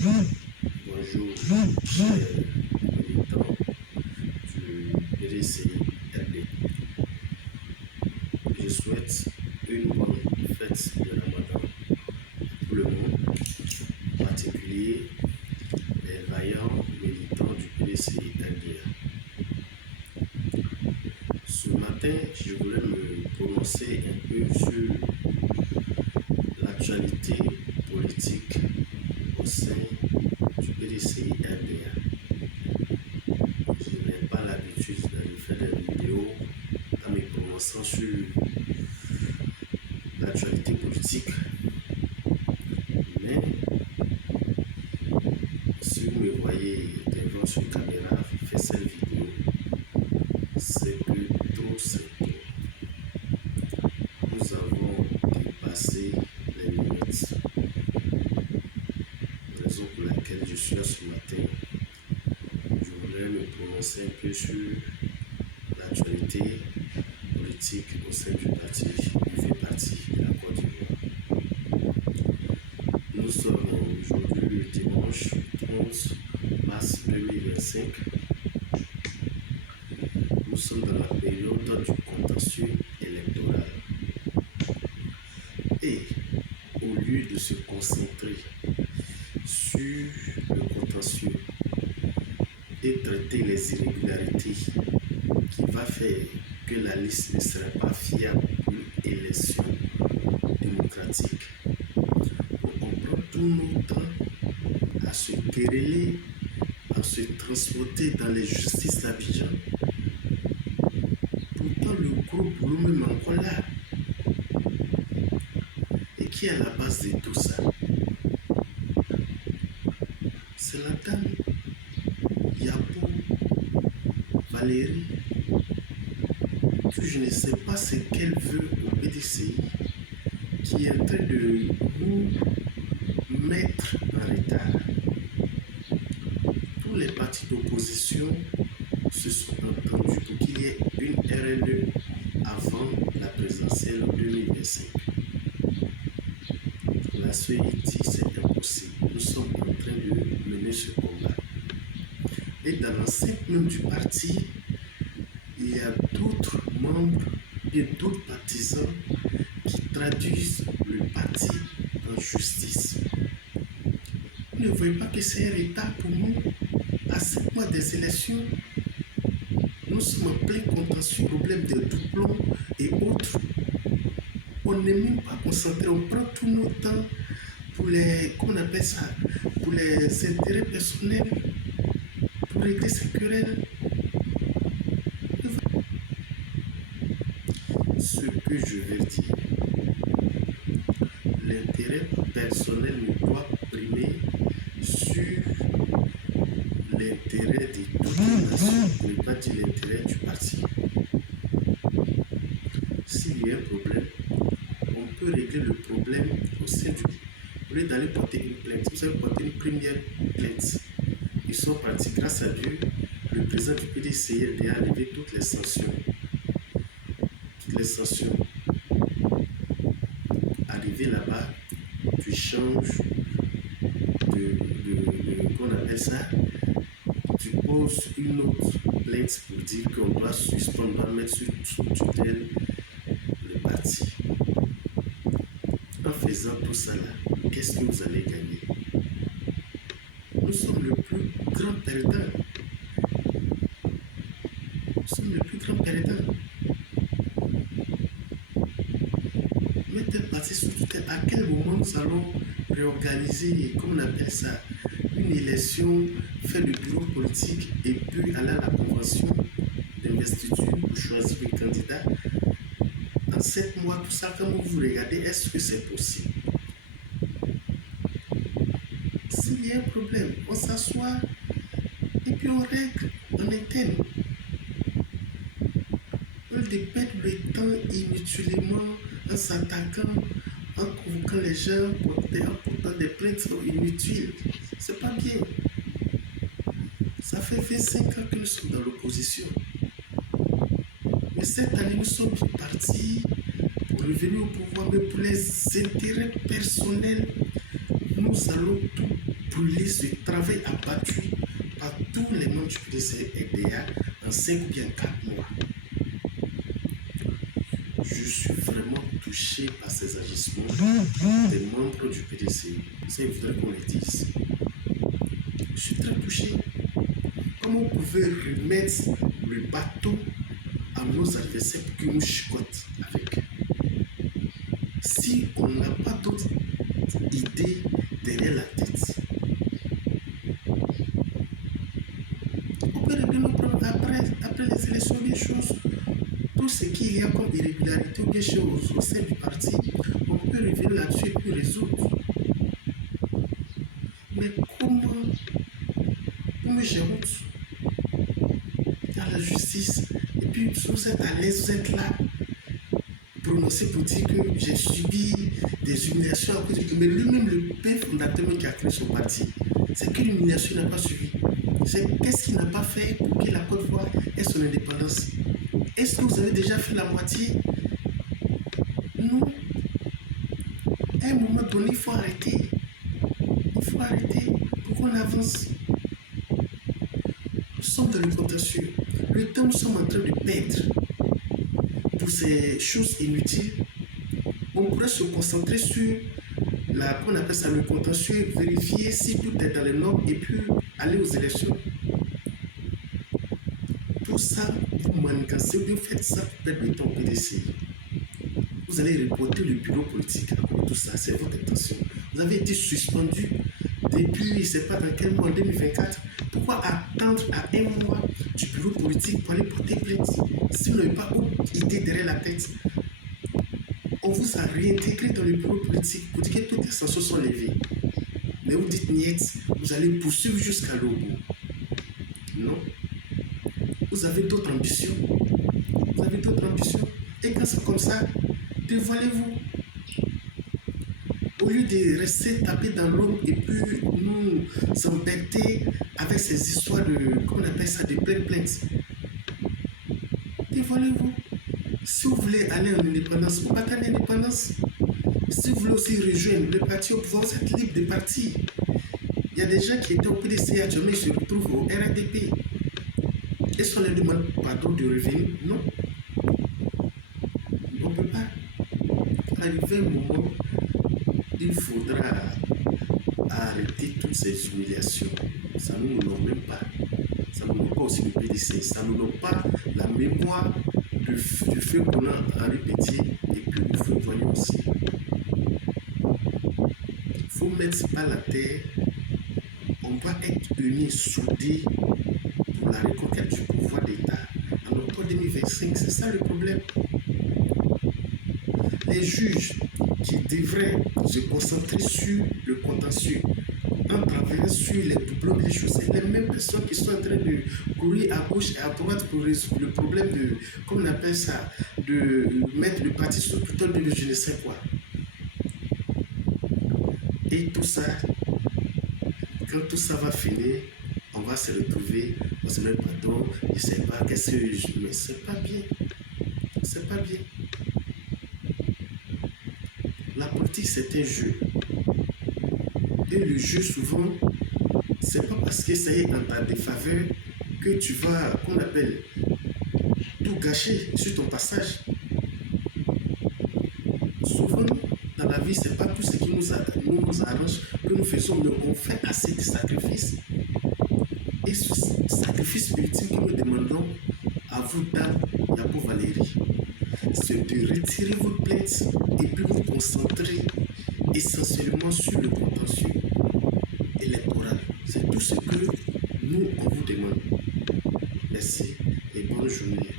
Bonjour, chers militants du PDCRD. Je souhaite une bonne fête de Ramadan pour le monde, en particulier les vaillants militants du PDCRD. Ce matin, je voulais me prononcer un peu sur l'actualité politique au sein du PDCRD. Je n'ai pas l'habitude de faire des vidéos en me prononçant sur l'actualité politique, mais si vous me voyez devant sur caméra faire cette vidéo, c'est que trop c'est trop. Nous avons dépassé les limites. Raison pour laquelle je suis là ce matin, je voudrais me prononcer un peu sur l'actualité politique au sein du parti. Je fais partie de la Côte d'Ivoire. Nous sommes aujourd'hui le dimanche 30 mars 2025. Nous sommes dans la période du contentieux électoral. Et au lieu de se concentrer sur le contentieux et traiter les irrégularités qui va faire que la liste ne sera pas fiable pour une élection démocratique, on prend tout notre temps à se quereller, à se transporter dans les justices d'Abidjan. Pourtant, le gros boulot même encore là. Et qui est à la base de tout ça? C'est la dame Yabou Valérie, que je ne sais pas ce qu'elle veut au PDCI, qui est en train de nous mettre en retard. Tous les partis d'opposition se sont entendus pour qu'il y ait une RLE avant la présidentielle en 2025. La CEI dit que c'est impossible. Nous sommes en train de mener ce combat. Et dans l'enceinte même du parti, il y a d'autres membres et d'autres partisans qui traduisent le parti en justice. Vous ne voyez pas que c'est un retard pour nous à 7 mois des élections? Nous sommes en plein contentieux, problème de doublons et autres. On n'est même pas concentré, on prend tout notre temps pour les, comment on appelle ça, pour les intérêts personnels, pour régler ces querelles. Ce que je veux dire, l'intérêt personnel ne doit primer sur l'intérêt de toute la nation, ne pas dire l'intérêt du parti. S'il y a un problème, on peut régler le problème au sein du... Au lieu d'aller porter une plainte, vous allez porter une première plainte. Ils sont partis, grâce à Dieu, le président du PDCRD a enlevé toutes les sanctions. Toutes les sanctions. Arrivé là-bas, tu changes qu'on appelle ça, tu poses une autre plainte pour dire qu'on doit suspendre, on doit mettre sous tutelle le parti. En faisant tout ça là, qu'est-ce que vous allez gagner? Nous sommes le plus grand perdant. Nous sommes le plus grand perdant. Mettez le parti sous tutelle. À quel moment nous allons réorganiser, comment on appelle ça, une élection, faire le bureau politique et puis aller à la convention d'investiture pour choisir le candidat? En 7 mois, tout ça, quand vous regardez, est-ce que c'est possible? S'il y a un problème, on s'assoit et puis on règle, on éteint. On ne perd le temps inutilement en s'attaquant, en convoquant les gens, en portant des plaintes inutiles. C'est pas bien. Ça fait 25 ans que nous sommes dans l'opposition. Mais cette année, nous sommes partis pour revenir au pouvoir, mais pour les intérêts personnels, nous allons tout brûlé ce travail abattu par tous les membres du PDC EDA en 5 ou bien 4 mois. Je suis vraiment touché par ces agissements des membres du PDC. Ça, il faudrait qu'on le dise. Je suis très touché. Comment vous pouvez remettre le bâton à nos adversaires pour qu'ils nous chicotent avec? Si on n'a pas d'autres idées derrière la tête, on peut régler nos problèmes après les élections des choses. Tout ce qu'il y a comme irrégularité ou des choses au sein du parti, on peut revenir là-dessus et puis résoudre. Mais comment nous gérons à la justice et puis vous êtes à l'aise, vous êtes là, prononcé pour dire que j'ai subi des humiliations à cause de... Mais lui-même, le père fondateur qui a créé son parti, c'est que l'humiliation n'a pas suivi. C'est qu'est-ce qu'il n'a pas fait pour que la Côte d'Ivoire ait son indépendance? Est-ce que vous avez déjà fait la moitié? Non. À un moment donné, il faut arrêter. Il faut arrêter pour qu'on avance. Nous sommes dans le contentieux. Le temps nous sommes en train de perdre pour ces choses inutiles. On pourrait se concentrer sur qu'on appelle ça le contentieux, vérifier si tout est dans les normes et puis aller aux élections. Tout ça, vous manigancez, vous faites ça pour perdre le temps au PDC. Vous allez reporter le bureau politique à cause de tout ça, c'est votre intention. Vous avez été suspendu depuis, je ne sais pas dans quel mois, en 2024. Pourquoi attendre à un mois du bureau politique pour aller porter plainte si vous n'avez pas autre idée derrière la tête? On vous a réintégré dans le bureau politique pour dire que toutes les sanctions sont levées. Mais vous dites niet, vous allez poursuivre jusqu'à l'au bout. Non. Vous avez d'autres ambitions. Vous avez d'autres ambitions. Et quand c'est comme ça, dévoilez-vous. Au lieu de rester tapé dans l'ombre et puis nous embêter avec ces histoires de, comment on appelle ça, de plaintes. Dévoilez-vous. Si vous voulez aller en indépendance, vous battez en indépendance. Si vous voulez aussi rejoindre le parti au pouvoir, vous êtes libre de partir. Il y a des gens qui étaient au PDC actuellement, ils se retrouvent au RADP. Est-ce qu'on leur demande pardon de revenir? Non. On ne peut pas. Arrivé un moment, il faudra arrêter toutes ces humiliations. Ça ne nous donne même pas. Ça ne nous donne pas aussi le PDC. Ça ne nous donne pas la mémoire du feu qu'on a en répétier et puis du feu voyant aussi. Il faut mettre par la terre. On doit être unis, soudés pour la reconquête du pouvoir d'État en octobre 2025. C'est ça le problème. Les juges qui devraient se concentrer sur le contentieux en travaillant sur les doublons des choses, c'est les mêmes personnes qui sont en train de courir à gauche et à droite pour résoudre le problème de, comme on appelle ça, de mettre le parti sous tutelle de je ne sais quoi. Et tout ça, quand tout ça va finir, on va se retrouver, on se met pardon, je ne sais pas, qu'est-ce que je... Mais c'est pas bien. C'est pas bien. La politique, c'est un jeu. Et le jeu, souvent, c'est pas parce que ça est en ta défaveur que tu vas, qu'on appelle, tout gâcher sur ton passage. Souvent, dans la vie, c'est pas tout ce qui nous arrange que nous faisons, mais on fait assez de sacrifices. Et ce sacrifice ultime que nous demandons à vous, Dame Yabo Valérie, c'est de retirer votre plainte et puis vous concentrer essentiellement sur le contentieux électoral. C'est tout ce que nous, on vous demande. Merci et bonne journée.